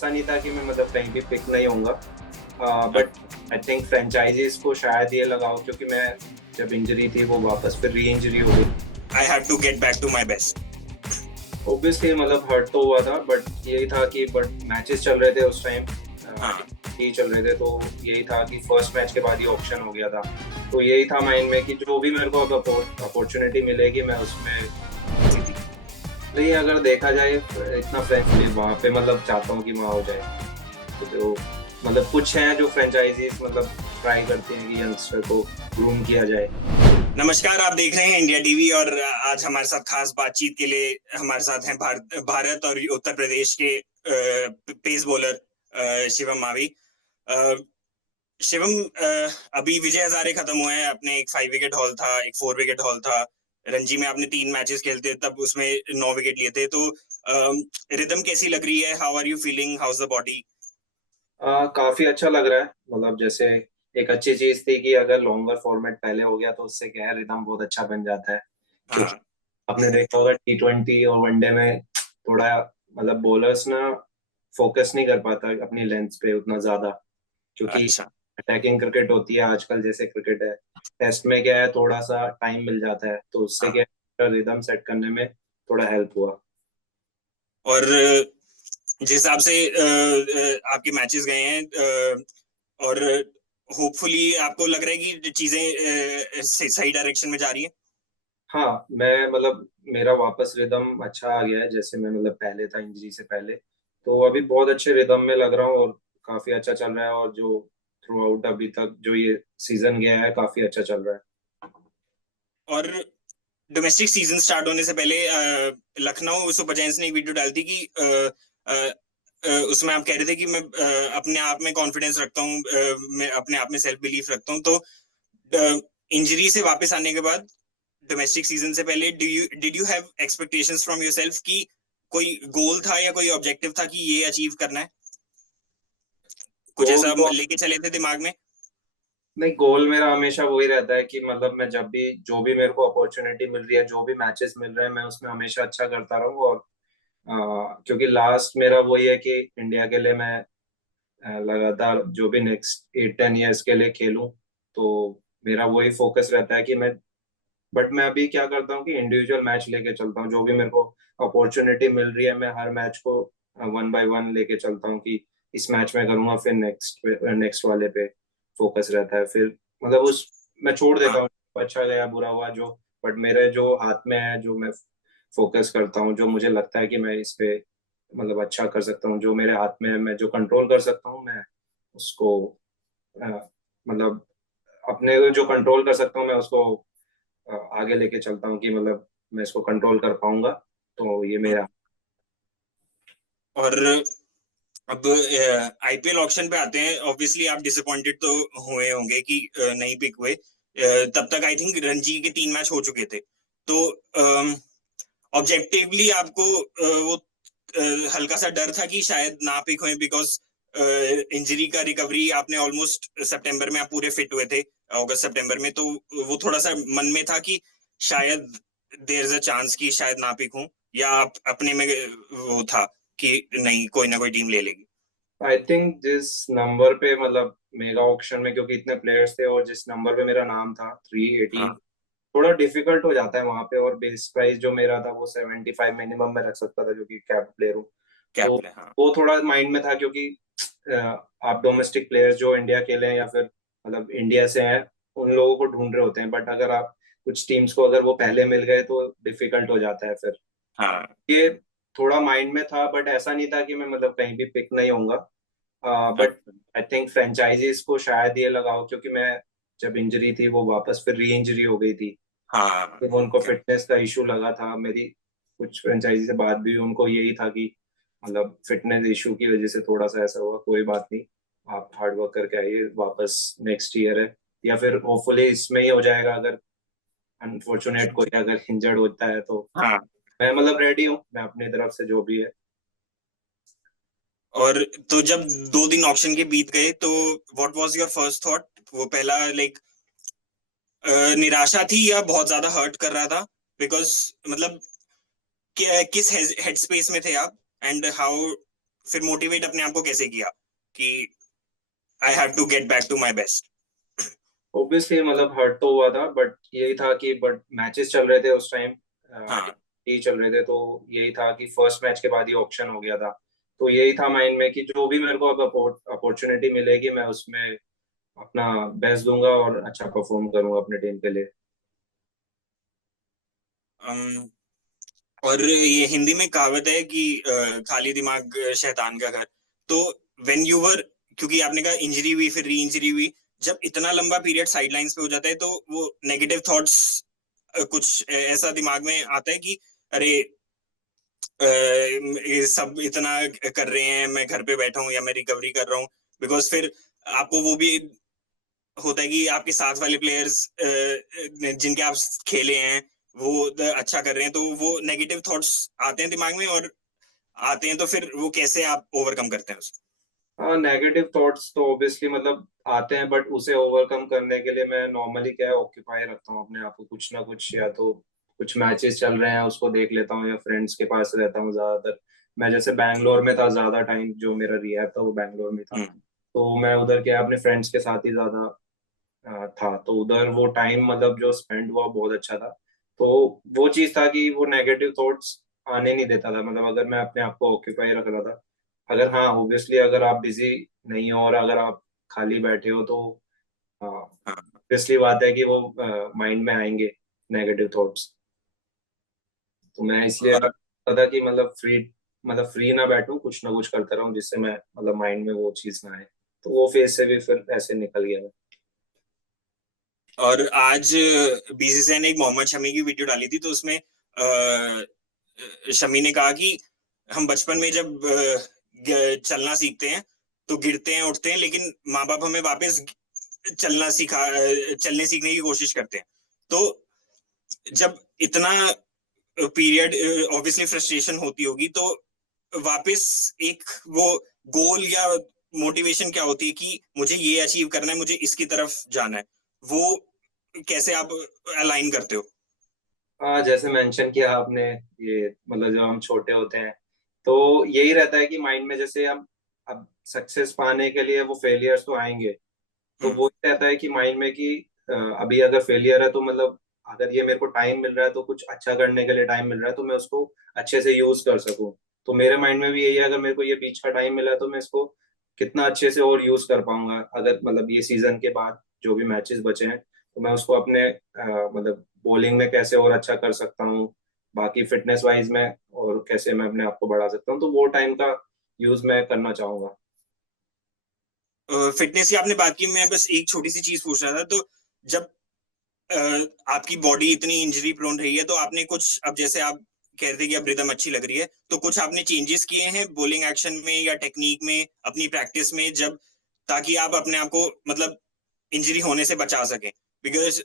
ऐसा नहीं था कि मैं मतलब कहीं भी पिक नहीं होऊंगा, बट आई थिंक फ्रेंचाइजीज को शायद ये लगाओ, क्योंकि मैं जब इंजरी थी वो वापस फिर री इंजरी हो गई। I had to get back to my best. Obviously मतलब हर्ट तो हुआ था, बट यही था कि बट मैचेस चल रहे थे उस टाइम, ही चल रहे थे, तो यही था कि फर्स्ट मैच के बाद ही ऑप्शन हो गया था। तो यही था माइंड में कि जो भी मेरे को अब अपॉर्चुनिटी मिलेगी मैं उसमें, नहीं अगर देखा जाए इतना फ्रेंच वहाँ पे मतलब चाहता हूँ कि वहाँ हो जाए। तो मतलब कुछ हैं जो फ्रेंचाइजीज मतलब ट्राई करते हैं कि यंगस्टर को ग्रूम किया जाए। नमस्कार, आप देख रहे हैं इंडिया टीवी और आज हमारे साथ खास बातचीत के लिए हमारे साथ हैं भारत और उत्तर प्रदेश के पेस बॉलर शिवम मावी। शिवम, अभी विजय हजारे खत्म हुए हैं, अपने एक 5 विकेट हॉल था, एक 4 विकेट हॉल था। रणजी में आपने 3 मैचेस खेलते तब उसमें 9 विकेट लिए थे। तो रिदम कैसी लग रही है? How are you feeling? How is the body? काफी अच्छा लग रहा है। मतलब जैसे एक अच्छी चीज थी कि अगर लॉन्गर फॉर्मेट पहले हो गया तो उससे क्या है, रिदम बहुत अच्छा बन जाता है। क्योंकि हाँ, आपने देखा होगा T20 और वनडे में थोड़ा मतलब बॉलर्स ना फोकस नहीं कर पाता अपनी लेंथ पे उतना ज्यादा, क्योंकि अच्छा। अटैकिंग क्रिकेट होती है आजकल जैसे क्रिकेट है। टेस्ट में क्या है, थोड़ा सा टाइम मिल जाता है, तो उससे हाँ, क्या है रिदम सेट करने में थोड़ा हेल्प हुआ। और जिस हिसाब से आपके मैचेस गए हैं, और होपफुली आपको लग रहा है कि चीजें सही डायरेक्शन में जा रही है। हाँ मैं मतलब मेरा वापस रिदम अच्छा आ गया है, जैसे मैं मतलब पहले था इंजरी से पहले। तो अभी बहुत अच्छे रिदम में लग रहा हूँ और काफी अच्छा चल रहा है, और जो थ्रू आउट अभी तक जो ये सीजन गया है काफी अच्छा चल रहा है। और डोमेस्टिक सीजन स्टार्ट होने से पहले लखनऊ सुपर जायंट्स ने एक वीडियो डाली थी कि उसमें आप कह रहे थे कि मैं अपने आप में कॉन्फिडेंस रखता हूँ, मैं अपने आप में सेल्फ बिलीफ रखता हूँ। तो इंजरी से वापस आने के बाद डोमेस्टिक सीजन से पहले did you have expectations from yourself कि कोई गोल था या कोई ऑब्जेक्टिव था कि ये अचीव करना है? कुछ गोल ऐसा तो लेके चले थे दिमाग में? नहीं, गोल मेरा हमेशा वही रहता है कि मतलब मैं जब भी जो भी मेरे को अपॉर्चुनिटी मिल रही है, जो भी मैचेस मिल रहे हैं, मैं उसमें हमेशा अच्छा करता रहूँ। और क्योंकि लास्ट मेरा वही है कि इंडिया के लिए मैं लगातार जो भी नेक्स्ट 8-10 ईयर्स के लिए खेलूं। तो मेरा वही फोकस रहता है कि बट मैं अभी क्या करता हूँ कि इंडिविजुअल मैच लेके चलता हूँ, जो भी मेरे को अपॉर्चुनिटी मिल रही है मैं हर मैच को 1 बाय 1 लेके चलता हूँ कि इस मैच में करूंगा, फिर नेक्स्ट नेक्स्ट वाले पे फोकस रहता है। फिर मतलब उस मैं छोड़ देता हाँ। हूँ अच्छा गया बुरा हुआ जो, बट मेरे जो हाथ में है, जो मैं फोकस करता हूँ, जो मुझे लगता है कि मैं इस पे मतलब अच्छा कर सकता हूँ, जो मेरे हाथ में है, मैं जो कंट्रोल कर सकता हूँ, मैं उसको अ, मतलब अपने जो कंट्रोल कर सकता हूँ मैं उसको आगे लेके चलता हूँ कि मतलब मैं इसको कंट्रोल कर पाऊंगा। तो ये मेरा। और अब आईपीएल ऑक्शन पे आते हैं। ऑब्वियसली आप डिसअपॉइंटेड तो हुए होंगे कि नहीं पिक हुए। तब तक आई थिंक रणजी के 3 मैच हो चुके थे। तो ऑब्जेक्टिवली आपको वो हल्का सा डर था कि शायद ना पिक हुए, बिकॉज इंजरी का रिकवरी आपने ऑलमोस्ट सितंबर में आप पूरे फिट हुए थे, अगस्त सितंबर में। तो वो थोड़ा सा मन में था कि शायद देयर इज अ चांस कि शायद ना पिक हूं, या आप अपने में वो था कि नहीं, कोई ना कोई टीम ले लेगी? आई थिंक जिस नंबर पे मतलब मेगा ऑक्शन में, क्योंकि इतने प्लेयर्स थे और जिस नंबर पे मेरा नाम था 318, हाँ, थोड़ा डिफिकल्ट हो जाता है वहां पे। और बेस प्राइस जो मेरा था वो 75 मिनिमम में रख सकता था, जो कि कैप प्लेयर हूँ। तो कैप ले, हाँ। वो थोड़ा माइंड में था, क्योंकि आप डोमेस्टिक प्लेयर्स जो इंडिया के लिए या फिर मतलब इंडिया से हैं उन लोगों को ढूंढ रहे होते हैं, बट अगर आप कुछ टीम्स को अगर वो पहले मिल गए तो डिफिकल्ट हो जाता है फिर। हाँ, ये थोड़ा माइंड में था, बट ऐसा नहीं था कि मैं मतलब कहीं भी पिक नहीं होऊंगा। बट अच्छा, आई थिंक फ्रेंचाइजीज को शायद ये लगाओ, क्योंकि मैं जब इंजरी थी वो वापस फिर री इंजरी हो गई थी, हाँ, तो उनको क्या? फिटनेस का इशू लगा था। मेरी कुछ फ्रेंचाइजी से बात भी हुई, उनको यही था कि मतलब फिटनेस इशू की वजह से थोड़ा सा ऐसा हुआ, कोई बात नहीं, आप हार्ड वर्क करके आइए वापस, नेक्स्ट ईयर है, या फिर होपफुली इसमें ही हो जाएगा। अगर अनफॉर्चुनेट कोई अगर इंजर्ड होता है तो हाँ। मैं मतलब रेडी हूँ, मैं अपनी तरफ से जो भी है। और तो जब 2 दिन ऑप्शन के बीत गए तो what was your first thought? वो पहला लाइक निराशा थी या बहुत ज्यादा हर्ट कर रहा था? बिकॉज मतलब किस हेड स्पेस में थे आप? एंड हाउ फिर मोटिवेट अपने आप को कैसे किया कि I have to get back to my best? Obviously मतलब हर्ट तो हुआ था, बट यही था कि बट मैचेस चल रहे थे उस टाइम, हाँ। ही चल रहे थे, तो यही था कि फर्स्ट मैच के बाद ही ऑप्शन हो गया था। तो यही था माइंड में कि जो भी मेरे को अब अपॉर्चुनिटी मिलेगी मैं उसमें अपना बेस्ट दूंगा और अच्छा परफॉर्म करूंगा अपने टीम के लिए। अम, और ये हिंदी में कहावत है कि खाली दिमाग शैतान का घर। तो व्हेन यू वर, क्योंकि आपने कहा इंजरी हुई फिर री इंजरी हुई, जब इतना लंबा पीरियड साइडलाइंस पे हो जाता है तो वो नेगेटिव थॉट्स कुछ ऐसा दिमाग में आता है कि अरे ये सब इतना कर रहे हैं, मैं घर पे बैठा हूँ या मैं रिकवरी कर रहा हूँ? बिकॉज फिर आपको वो भी होता है कि आपके साथ वाले प्लेयर्स जिनके आप खेले हैं वो अच्छा कर रहे हैं, तो वो नेगेटिव थॉट्स आते हैं दिमाग में, और आते हैं तो फिर वो कैसे आप ओवरकम करते हैं उसको? हाँ, नेगेटिव थॉट्स तो ऑब्वियसली मतलब आते हैं, बट उसे ओवरकम करने के लिए मैं नॉर्मली क्या है ऑक्यूपाई रखता हूँ अपने आप को कुछ ना कुछ, या तो कुछ मैचेस चल रहे हैं उसको देख लेता हूँ या फ्रेंड्स के पास रहता हूँ ज्यादातर। मैं जैसे बैंगलोर में था ज्यादा टाइम, जो मेरा रिहैब था वो बैंगलोर में था, हम्म। तो मैं उधर क्या है, अपने फ्रेंड्स के साथ ही ज्यादा था, तो उधर वो टाइम मतलब जो स्पेंड हुआ बहुत अच्छा था। तो वो चीज था कि वो नेगेटिव थॉट्स आने नहीं देता था, मतलब अगर मैं अपने आप को ऑक्यूपाई रख रहा था। अगर हाँ ऑब्वियसली अगर आप बिजी नहीं हो और अगर आप खाली बैठे हो तो हाँ। ऑब्वियसली बात है कि वो माइंड में आएंगे नेगेटिव थॉट्स। तो मैं इसलिए और रखता था कि मतलब फ्री ना बैठूं, कुछ ना कुछ करता रहूं जिससे मैं मतलब माइंड में वो चीज ना आए। तो वो फेज से भी फिर ऐसे निकल गया मैं। और आज बीसीसीआई ने एक मोहम्मद शमी की वीडियो डाली थी, तो उसमें शमी ने कहा कि हम बचपन में जब चलना सीखते हैं तो गिरते हैं उठते हैं, लेकिन माँ बाप हमें वापस चलने सीखने की कोशिश करते हैं। तो जब इतना पीरियड ऑब्वियसली फ्रस्ट्रेशन होती होगी, तो वापस एक वो गोल या मोटिवेशन क्या होती है कि मुझे ये अचीव करना है, मुझे इसकी तरफ जाना है, वो कैसे आप अलाइन करते हो? हाँ, जैसे मेंशन किया आपने, ये मतलब जब हम छोटे होते हैं तो यही रहता है कि माइंड में जैसे हम अब सक्सेस पाने के लिए वो फेलियर्स तो आएंगे, तो हम्म। वो रहता है कि माइंड में कि अभी अगर फेलियर है तो मतलब अगर ये मेरे को टाइम मिल रहा है तो कुछ अच्छा करने के लिए टाइम मिल रहा है, तो मैं उसको अच्छे से यूज कर सकूं। तो मेरे माइंड में भी यही है, अगर मेरे को ये बीच का टाइम मिला है तो मैं इसको कितना अच्छे से और यूज कर पाऊंगा, अगर मतलब ये सीजन के बाद जो भी मैचेस बचे हैं तो मैं उसको अपने मतलब बॉलिंग में कैसे और अच्छा कर सकता हूँ, बाकी फिटनेस वाइज में और कैसे मैं अपने आप को बढ़ा सकता हूँ, तो वो टाइम का यूज मैं करना चाहूंगा। फिटनेस की आपने बात की, मैं बस एक छोटी सी चीज पूछ रहा था। तो जब अ, आपकी बॉडी इतनी इंजरी प्रोन रही है, तो आपने कुछ, अब जैसे आप कह रहे थे कि अब रिदम अच्छी लग रही है, तो कुछ आपने चेंजेस किए हैं बॉलिंग एक्शन में या टेक्निक में अपनी प्रैक्टिस में, जब ताकि आप अपने आप को मतलब इंजरी होने से बचा सकें? बिकॉज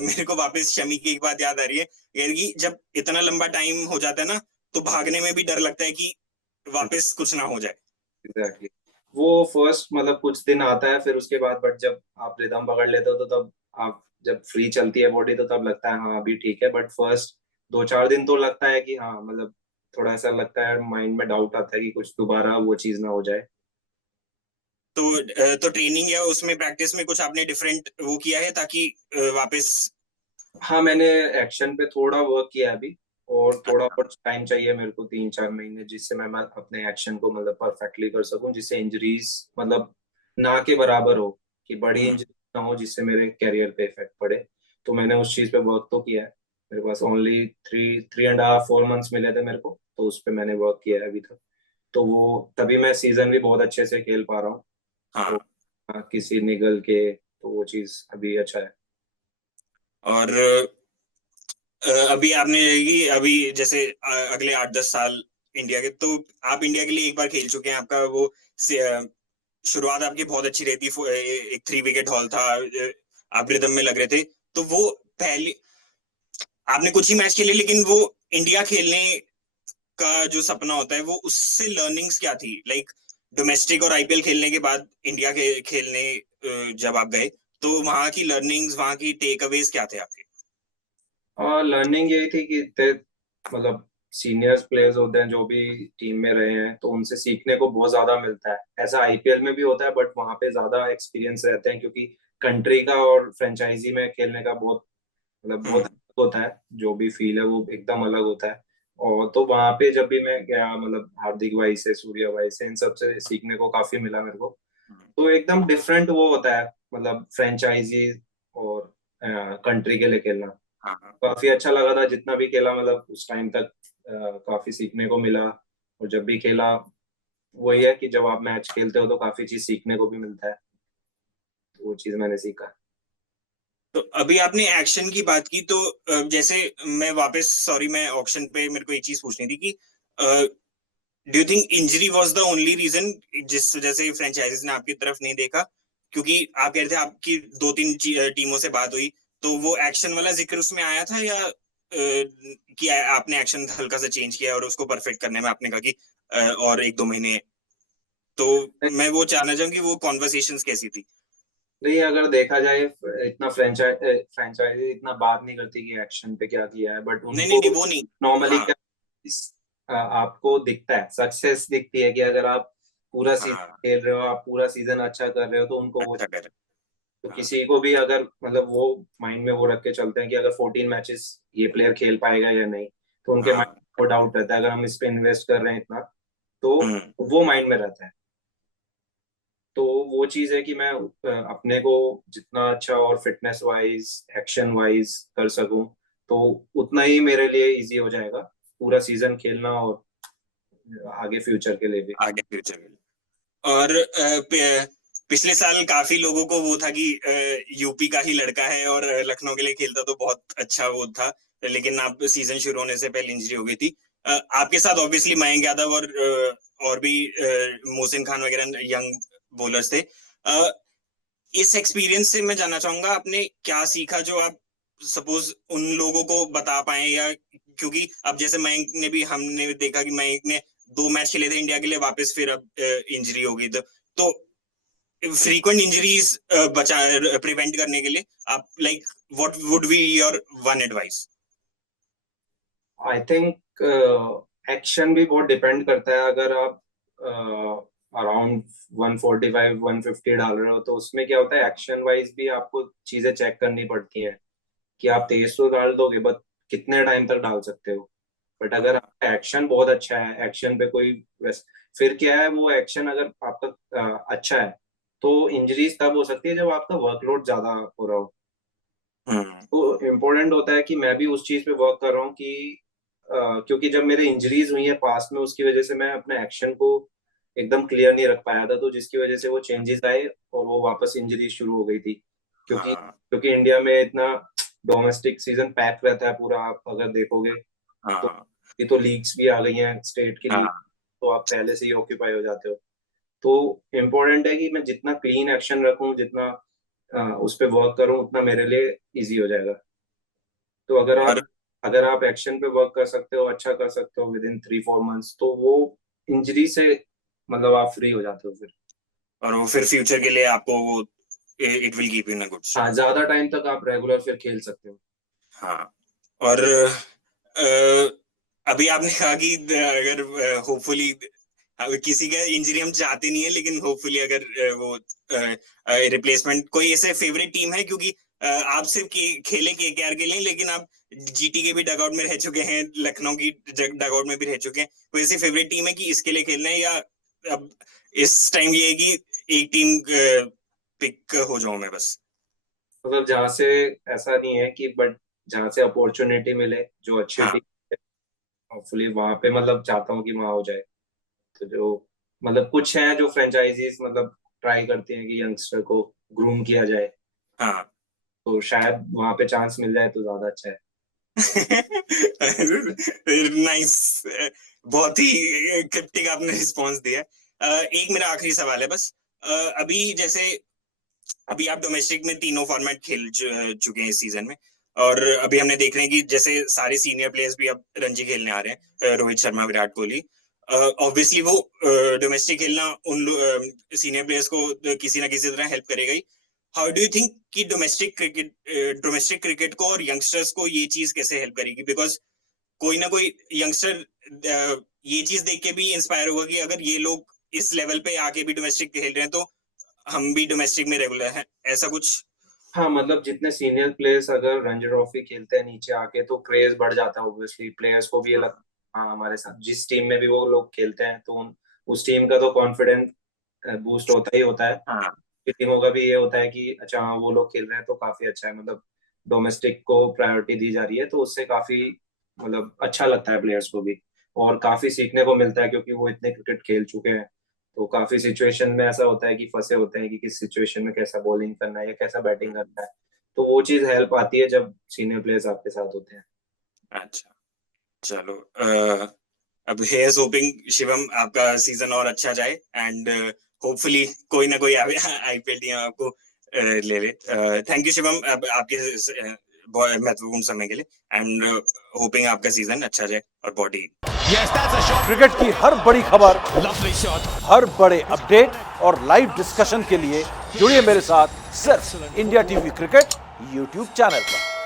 मेरे को वापस शमी की एक बात याद आ रही है, यार कि जब इतना लंबा टाइम हो जाता है ना, तो भागने में भी डर लगता है कि वापस कुछ ना हो जाए। एग्जैक्टली, वो फर्स्ट मतलब कुछ दिन आता है, फिर उसके बाद बट जब आप रिदम पकड़ लेते हो तो तब आप जब फ्री चलती है बॉडी तो तब लगता है हाँ अभी ठीक है, बट फर्स्ट 2-4 दिन तो लगता है कि हाँ मतलब थोड़ा ऐसा लगता है, माइंड में डाउट आता है कि कुछ दोबारा वो चीज ना हो जाए। तो ट्रेनिंग या उसमें प्रैक्टिस में कुछ आपने डिफरेंट वो किया है ताकि वापस? हाँ, मैंने एक्शन पे थोड़ा वर्क किया है अभी, और थोड़ा और टाइम चाहिए मेरे को 3-4 महीने, जिससे मैं अपने एक्शन को मतलब परफेक्टली कर सकूं, जिससे इंजरीज मतलब ना के बराबर हो, कि बड़ी हम्म। इंजरी ना हो जिससे मेरे कैरियर पे इफेक्ट पड़े। तो मैंने उस चीज पे वर्क तो किया है। मेरे पास ओनली 3.5-4 मंथ्स मिले थे मेरे को, तो उस पे मैंने वर्क किया है अभी तक। तो वो तभी मैं सीजन भी बहुत अच्छे से खेल पा रहा हूँ। तो हाँ। किसी निगल के, तो वो चीज अभी अच्छा है। और अभी आपने ये अभी जैसे अगले 8-10 साल इंडिया के, तो आप इंडिया के लिए एक बार खेल चुके हैं, आपका वो शुरुआत आपकी बहुत अच्छी रही थी, एक 3 विकेट हॉल था, आप रिदम में लग रहे थे। तो वो पहले आपने कुछ ही मैच खेले, लेकिन वो इंडिया खेलने का जो सपना होता है, वो उससे लर्निंग्स क्या थी? लाइक डोमेस्टिक और आईपीएल खेलने के बाद इंडिया के खेलने जब आप गए, तो वहां की लर्निंग्स, वहां की टेक अवेज क्या थे आपके? और लर्निंग यही थी कि मतलब सीनियर्स प्लेयर्स होते हैं जो भी टीम में रहे हैं, तो उनसे सीखने को बहुत ज्यादा मिलता है। ऐसा आईपीएल में भी होता है, बट वहां पे ज्यादा एक्सपीरियंस रहते हैं, क्योंकि कंट्री का और फ्रेंचाइजी में खेलने का बहुत मतलब बहुत हम्म, अलग होता है। जो भी फील है वो एकदम अलग होता है। और तो वहां पे जब भी मैं गया, मतलब हार्दिक भाई से, सूर्या भाई से, इन सब से सीखने को काफी मिला मेरे को। तो एकदम डिफरेंट वो होता है, मतलब फ्रेंचाइजी और कंट्री के लिए खेलना। हाँ हाँ। काफी अच्छा लगा था जितना भी खेला, मतलब उस टाइम तक काफी सीखने को मिला। और जब भी खेला, वही है कि जब आप मैच खेलते हो तो काफी चीज सीखने को भी मिलता है। तो वो चीज मैंने सीखा। तो अभी आपने एक्शन की बात की, तो जैसे मैं वापस, सॉरी, मैं ऑक्शन पे मेरे को एक चीज पूछनी थी कि do you think injury was the only reason जिस वजह से फ्रेंचाइजीज ने आपकी तरफ नहीं देखा? क्योंकि आप कह रहे थे आपकी दो तीन टीमों से बात हुई, तो वो एक्शन वाला जिक्र उसमें आया था, या कि आपने एक्शन हल्का सा चेंज किया और उसको परफेक्ट करने में आपने कहा कि और एक दो महीने? तो मैं वो जानना चाहूँ कि वो कॉन्वर्सेशंस कैसी थी? नहीं, अगर देखा जाए, इतना फ्रेंचाइजी इतना बात नहीं करती कि एक्शन पे क्या किया है, बट नहीं नहीं उनको नहीं, वो नहीं। नॉर्मली हाँ क्या, आपको दिखता है, सक्सेस दिखती है कि अगर आप पूरा सीजन हाँ, खेल रहे हो, आप पूरा सीजन अच्छा कर रहे हो, तो उनको वो, अच्छा कर। तो हाँ किसी को भी अगर मतलब वो माइंड में वो रख के चलते हैं कि अगर 14 मैचेस ये प्लेयर खेल पाएगा या नहीं, तो उनके माइंड हाँ। में वो डाउट रहता है। अगर हम इस पे इन्वेस्ट कर रहे हैं इतना, तो हम्म। वो माइंड में रहता है। तो वो चीज है कि मैं अपने को जितना अच्छा और फिटनेस वाइज, एक्शन वाइज कर सकूं, तो उतना ही मेरे लिए इजी हो जाएगा पूरा सीजन खेलना, और आगे फ्यूचर के लिए भी। आगे फ्यूचर के लिए। और पिछले साल काफी लोगों को वो था कि यूपी का ही लड़का है और लखनऊ के लिए खेलता तो बहुत अच्छा वो था, लेकिन आप सीजन शुरू होने से पहले इंजरी हो गई थी। आपके साथ ऑब्वियसली मयंक यादव और भी मोहसिन खान वगैरह यंग बॉलर्स थे। इस एक्सपीरियंस से मैं जानना चाहूंगा आपने क्या सीखा जो आप सपोज उन लोगों को बता पाए, या क्योंकि अब जैसे मयंक ने भी, हमने देखा कि मयंक ने 2 मैच खेले थे इंडिया के लिए, वापस फिर अब इंजरी हो गई। तो फ्रीक्वेंट इंजरीज बचा प्रिवेंट करने के लिए आप like what would be your one advice? I think action भी बहुत डिपेंड करता है। अगर आप अराउंड 145 150 डाल रहे हो, तो उसमें क्या होता है, एक्शन वाइज भी आपको चीजें चेक करनी पड़ती हैं कि आप तेज तो डाल दोगे, बट कितने टाइम तक डाल सकते हो। बट अगर हाँ आपका एक्शन बहुत अच्छा है, एक्शन पे कोई फिर क्या है, वो एक्शन अगर आपका अच्छा है, तो इंजरीज तब हो सकती है जब आपका वर्कलोड ज्यादा हो रहा हो। हम्म तो इम्पोर्टेंट होता है कि मैं भी उस चीज पे वर्क कर रहा हूँ कि क्योंकि जब मेरे इंजरीज हुई है पास्ट में, उसकी वजह से मैं अपने एक्शन को एकदम क्लियर नहीं रख पाया था, तो जिसकी वजह से वो चेंजेस आए और वो वापस इंजरी शुरू हो गई थी। क्योंकि हाँ क्योंकि इंडिया में इतना डोमेस्टिक सीजन पैक रहता है पूरा, आप अगर देखोगे तो। हाँ ये तो लीग्स भी आ गई हैं, स्टेट की लीग, हाँ। तो आप पहले से ही ऑक्यूपाई हो जाते हो। तो इम्पोर्टेंट है कि मैं जितना क्लीन एक्शन रखूं, जितना उस पर वर्क करूं, उतना मेरे लिए इजी हो जाएगा। तो और अगर आप एक्शन पे वर्क कर सकते हो, अच्छा कर सकते हो विद इन 3 4 मंथ्स, तो वो इंजरी से मतलब आप फ्री हो जाते हो फिर। वो फिर फ्यूचर के लिए आपको वो it will keep in a good हाँ, शेप। ज्यादा टाइम तक आप रेगुलर फिर खेल सकते हो। हाँ। और अभी आपने कहा कि अगर होपफुली, किसी का इंजरी हम चाहते नहीं है, लेकिन होपफुली अगर वो रिप्लेसमेंट कोई ऐसे फेवरेट टीम है, क्योंकि आप सिर्फ खेले केकेआर के लिए, लेकिन आप जीटी के भी डगआउट में रह चुके हैं, लखनऊ की डगआउट में भी रह चुके हैं। कोई ऐसी फेवरेट टीम है कि इसके लिए खेलना है, या अब इस टाइम ये है कि एक टीम पिक हो जाऊं मैं बस? मतलब जहाँ से, ऐसा नहीं है कि, बट जहाँ से अपॉर्चुनिटी मिले, जो अच्छी हाँ टीम, होपफुली वहां पे मतलब चाहता हूँ कि वहां हो जाए। तो जो मतलब कुछ हैं जो फ्रेंचाइजीज मतलब ट्राई करती हैं कि यंगस्टर को ग्रूम किया जाए, हाँ। तो शायद वहां पे चांस मिल जाए तो ज्यादा अच्छा है। नाइस। बहुत ही क्रिप्टिक आपने रिस्पॉन्स दिया। एक मेरा आखिरी सवाल है बस। अभी जैसे अभी आप डोमेस्टिक में तीनों फॉर्मेट खेल चुके हैं इस सीजन में, और अभी हमने देख रहे हैं कि जैसे सारे सीनियर प्लेयर्स भी अब रणजी खेलने आ रहे हैं, रोहित शर्मा, विराट कोहली। ऑब्वियसली वो डोमेस्टिक खेलना उन सीनियर प्लेयर्स को किसी ना किसी तरह हेल्प करेगा ही। हाउ डू यू थिंक कि डोमेस्टिक क्रिकेट को और यंगस्टर्स को ये चीज कैसे हेल्प करेगी? बिकॉज कोई ना कोई यंगस्टर ये चीज देख के भी इंस्पायर होगा कि अगर ये लोग इस लेवल पे आके भी डोमेस्टिक खेल रहे हैं तो हम भी डोमेस्टिक में रेगुलर हैं, ऐसा कुछ। हाँ मतलब जितने सीनियर प्लेयर्स अगर रणजी ट्रॉफी खेलते हैं नीचे आके तो क्रेज बढ़ जाता है, ऑब्वियसली प्लेयर्स को भी ये लग, हाँ हमारे साथ जिस टीम में भी वो लोग खेलते हैं तो उस टीम का तो कॉन्फिडेंस बूस्ट होता ही होता है। हाँ टीमों का भी ये होता है कि अच्छा हाँ वो लोग खेल रहे हैं तो काफी अच्छा है, मतलब डोमेस्टिक को प्रायोरिटी दी जा रही है तो उससे काफी मतलब अच्छा लगता है प्लेयर्स को भी, और काफी सीखने को मिलता है क्योंकि वो इतने क्रिकेट खेल चुके हैं। तो काफी सिचुएशन में ऐसा होता है कि फंसे होते हैं कि किस सिचुएशन में कैसा बॉलिंग करना है या कैसा बैटिंग करना है, तो वो चीज हेल्प आती है जब सीनियर प्लेयर्स आपके साथ होते हैं। अच्छा चलो, अब हेयर्स होपिंग शिवम आपका सीजन और अच्छा जाए एंड होपफुली कोई ना कोई आईपीएल टीम आपको ले ले। थैंक यू शिवम आपके बहुत महत्वपूर्ण समय के लिए एंड होपिंग आपका सीजन अच्छा जाए और बॉडी। क्रिकेट की हर बड़ी खबर, हर बड़े अपडेट और लाइव डिस्कशन के लिए जुड़िए मेरे साथ सिर्फ India TV cricket YouTube channel पर।